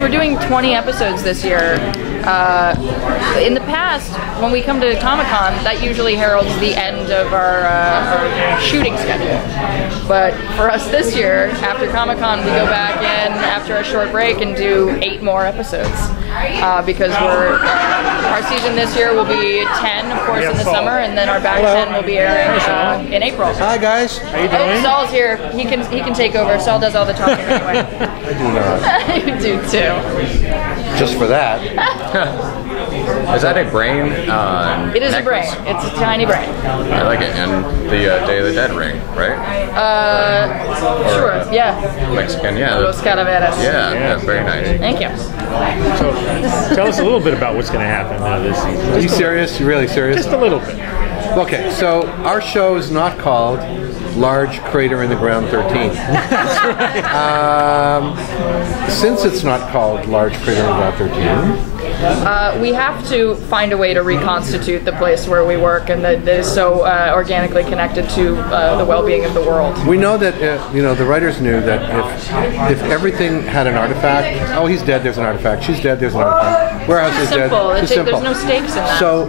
We're doing 20 episodes this year. In the past, when we come to Comic-Con, that usually heralds the end of our shooting schedule. But for us this year, after Comic-Con, we go back in after a short break and do 8 more episodes. Because our season this year will be 10, of course, in the summer, and then our back 10 will be airing in April. Hi guys. How you doing? Oh, Saul's here. He can take over. Saul does all the talking anyway. I do not. You do too. Just for that. Is that a brain? It is necklace? a brain. It's a tiny brain. I like it. And the Day of the Dead ring, right? Sure. Yeah. Mexican, yeah. Los Calaveras. Yeah, very nice. Thank you. So, tell us a little bit about what's going to happen this season. Are you serious? You really serious? Just a little bit. Okay, so our show is not called Large Crater in the Ground 13. Since it's not called Large Crater in the Ground 13, we have to find a way to reconstitute the place where we work and that is so organically connected to the well-being of the world. we know that the writers knew that if everything had an artifact, oh, he's dead, there's an artifact, she's dead, there's an artifact, warehouse is dead, it's simple. There's no stakes in that. So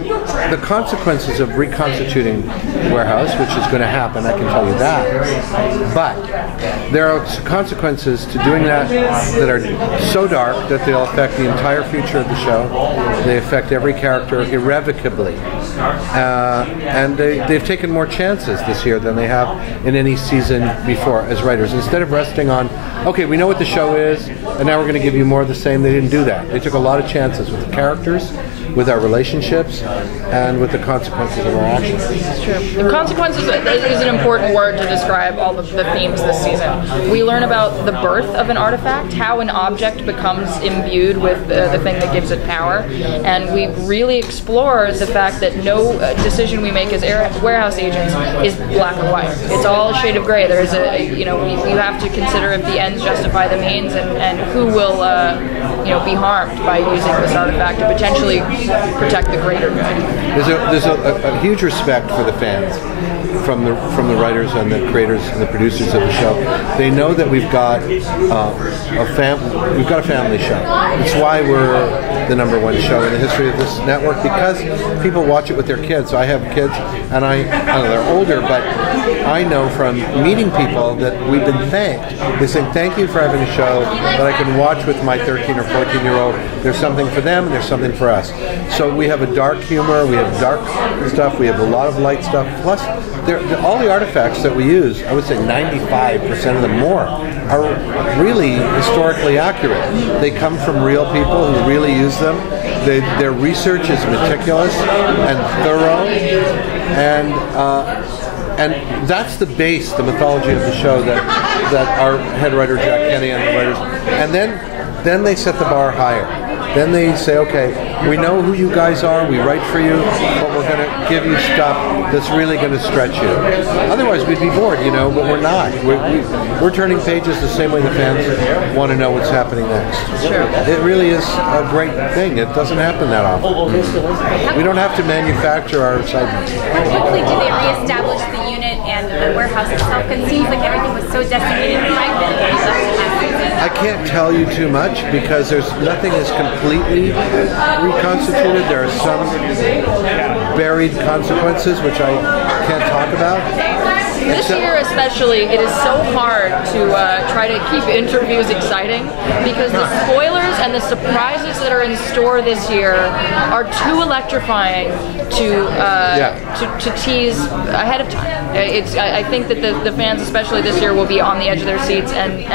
the consequences of reconstituting warehouse, which is going to happen, I can tell you that, but there are consequences to doing that are so dark that they'll affect the entire future of the show. They affect every character irrevocably. And they've taken more chances this year than they have in any season before as writers. Instead of resting on, okay, we know what the show is, and now we're going to give you more of the same, they didn't do that. They took a lot of chances with the characters, with our relationships, and with the consequences of our actions. It's true. The consequences is an important word to describe all of the themes this season. We learn about the birth of an artifact, how an object becomes imbued with the thing that gives it power, and we really explore the fact that no decision we make as warehouse agents is black and white. It's all a shade of gray. There's we have to consider if the ends justify the means, and who will be harmed by using this artifact to potentially protect the greater good. There's a huge respect for the fans from the writers and the creators and the producers of the show. They know that we've got a family show. It's why we're the #1 show in the history of this network, because people watch it with their kids. So I have kids, and I know they're older, but I know from meeting people that we've been thanked. They say, thank you for having a show that I can watch with my 13 or 14-year-old. There's something for them and there's something for us. So we have a dark humor, we have dark stuff, we have a lot of light stuff. Plus, all the artifacts that we use, I would say 95% of them more, are really historically accurate. They come from real people who really use them. Their research is meticulous and thorough, and that's the base, the mythology of the show that our head writer Jack Kenny and the writers, and then they set the bar higher. Then they say, okay, we know who you guys are, we write for you, but we're going to give you stuff that's really going to stretch you. Otherwise, we'd be bored, but we're not. We're turning pages the same way the fans want to know what's happening next. Sure. It really is a great thing. It doesn't happen that often. We don't have to manufacture our excitement. How quickly do they reestablish the unit and the warehouse itself? It seems like everything was so decimated and fragmented. I can't tell you too much because nothing is completely reconstituted. There are some buried consequences which I can't talk about. This year especially, it is so hard to try to keep interviews exciting because the spoilers and the surprises that are in store this year are too electrifying to tease ahead of time. I think that the fans, especially this year, will be on the edge of their seats and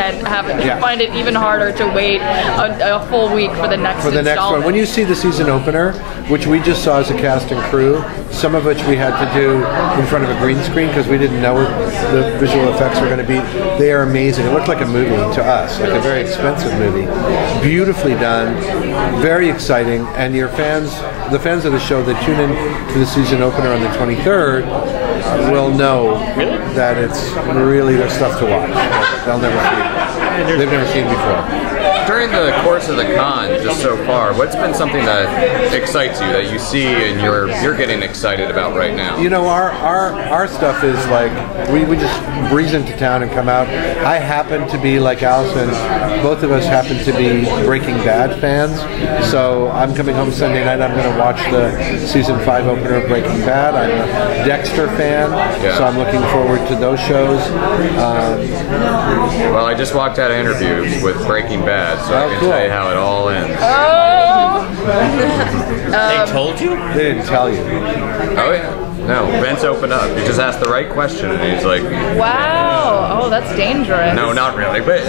find it even harder to wait a full week for the next installment. When you see the season opener, which we just saw as a cast and crew, some of which we had to do in front of a green screen because we didn't know what the visual effects were going to be. They are amazing. It looked like a movie to us, like a very expensive movie. Beautifully done, very exciting, and the fans of the show that tune in to the season opener on the 23rd will know that it's really there's stuff to watch. They've never seen before. during the course of the con, just so far, what's been something that excites you, that you see and you're getting excited about right now? You know, our stuff is like, we just breeze into town and come out. I happen to be, like Allison, both of us happen to be Breaking Bad fans, so I'm coming home Sunday night, I'm going to watch the season 5 opener of Breaking Bad. I'm a Dexter fan, so I'm looking forward to those shows. Well, I just walked out of interview with Breaking Bad, so I can tell you how it all ends. They told you? They didn't tell you. Oh yeah. No, Vince opened up. He just asked the right question, and he's like, Wow. Oh, that's dangerous. no, not really, but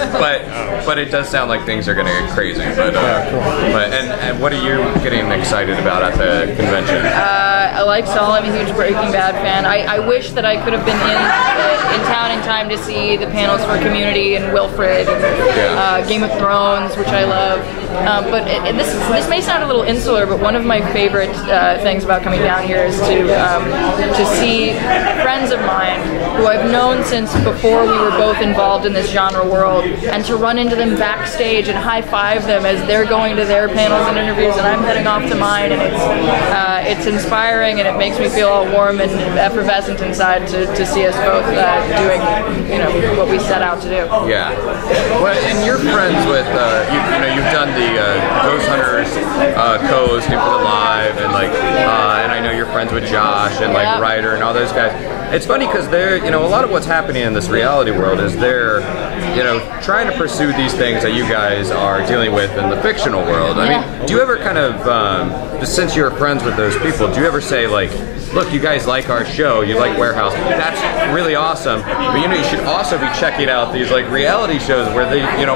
it does sound like things are going to get crazy. But and what are you getting excited about at the convention? I like Saul. I'm a huge Breaking Bad fan. I wish that I could have been in town in time to see the panels for Community and Wilfred and Game of Thrones, which I love. But this may sound a little insular, but one of my favorite things about coming down here is to see friends of mine who I've known since before we were both involved in this genre world, and to run into them backstage and high-five them as they're going to their panels and interviews and I'm heading off to mine, and it's inspiring, and it makes me feel all warm and effervescent inside to see us both doing what we set out to do. Yeah. Well, and you're friends with you've done the Ghost Hunters co-hosting for the live, and and I know you're friends with Josh and Ryder and all those guys. It's funny because they're, a lot of what's happening in this reality world is they're, trying to pursue these things that you guys are dealing with in the fictional world. I mean, do you ever kind of, just since you're friends with those people, do you ever say look, you guys like our show, you like Warehouse, that's really awesome, but you should also be checking out these reality shows where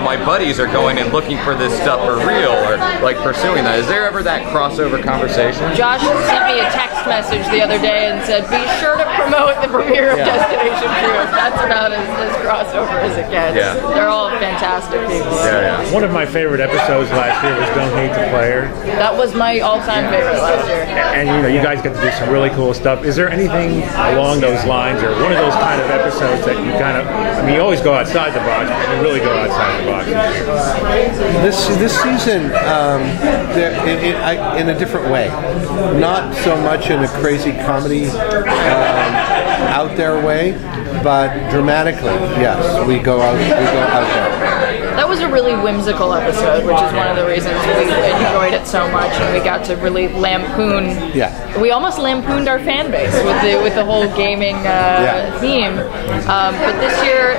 my buddies are going and looking for this stuff for real, or pursuing that. Is there ever that crossover conversation? Josh sent me a text message the other day and said, be sure to promote the premiere of Destination Truth. That's about as crossover as it gets. Yeah. They're all fantastic people. Yeah. One of my favorite episodes last year was Don't Hate the Player. That was my all-time favorite last year. And you guys get to do some really cool stuff. Is there anything along those lines, or one of those kind of episodes that you kind of, you always go outside the box, but you really go outside the box? This season, in a different way. Not so much in a crazy comedy, out there way, but dramatically, yes, we go out there. That was a really whimsical episode, which is one of the reasons we enjoyed it so much, and we got to really lampoon. Yeah. We almost lampooned our fan base with the whole gaming theme. But this year,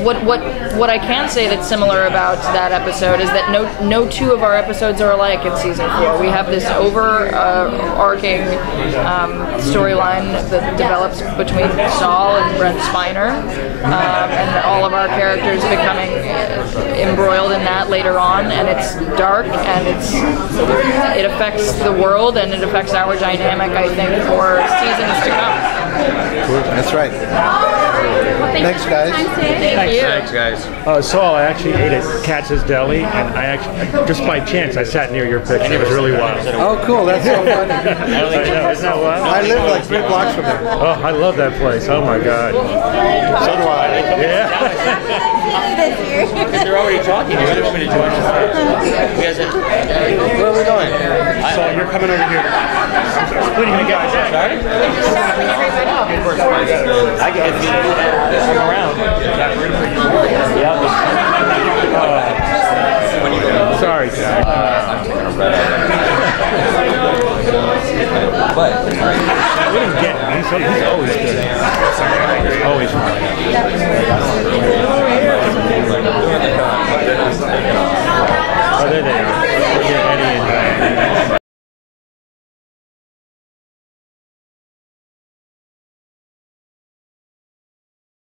what I can say that's similar about that episode is that no two of our episodes are alike in season 4. We have this overarching storyline that develops between Saul and Brent Spiner, and all of our characters becoming embroiled in that later on, and it's dark, and it affects the world, and it affects our dynamic, I think, for seasons to come. That's right. Thanks, guys. Thank you. Thanks, guys. Saul, I actually ate at Katz's Deli, and I actually, just by chance, I sat near your picture. It was really wild. Oh, cool. That's so funny. Isn't that wild? I live like 3 blocks from there. Oh, I love that place. Oh my God. So do I. Yeah. They're already talking. You really want me to join us? Where are we going? Saul, you're coming over here. What do you guys? Sorry? I get I'm around. Sorry, Jack. We didn't get him. He's always good. Always fine. Oh, there they are.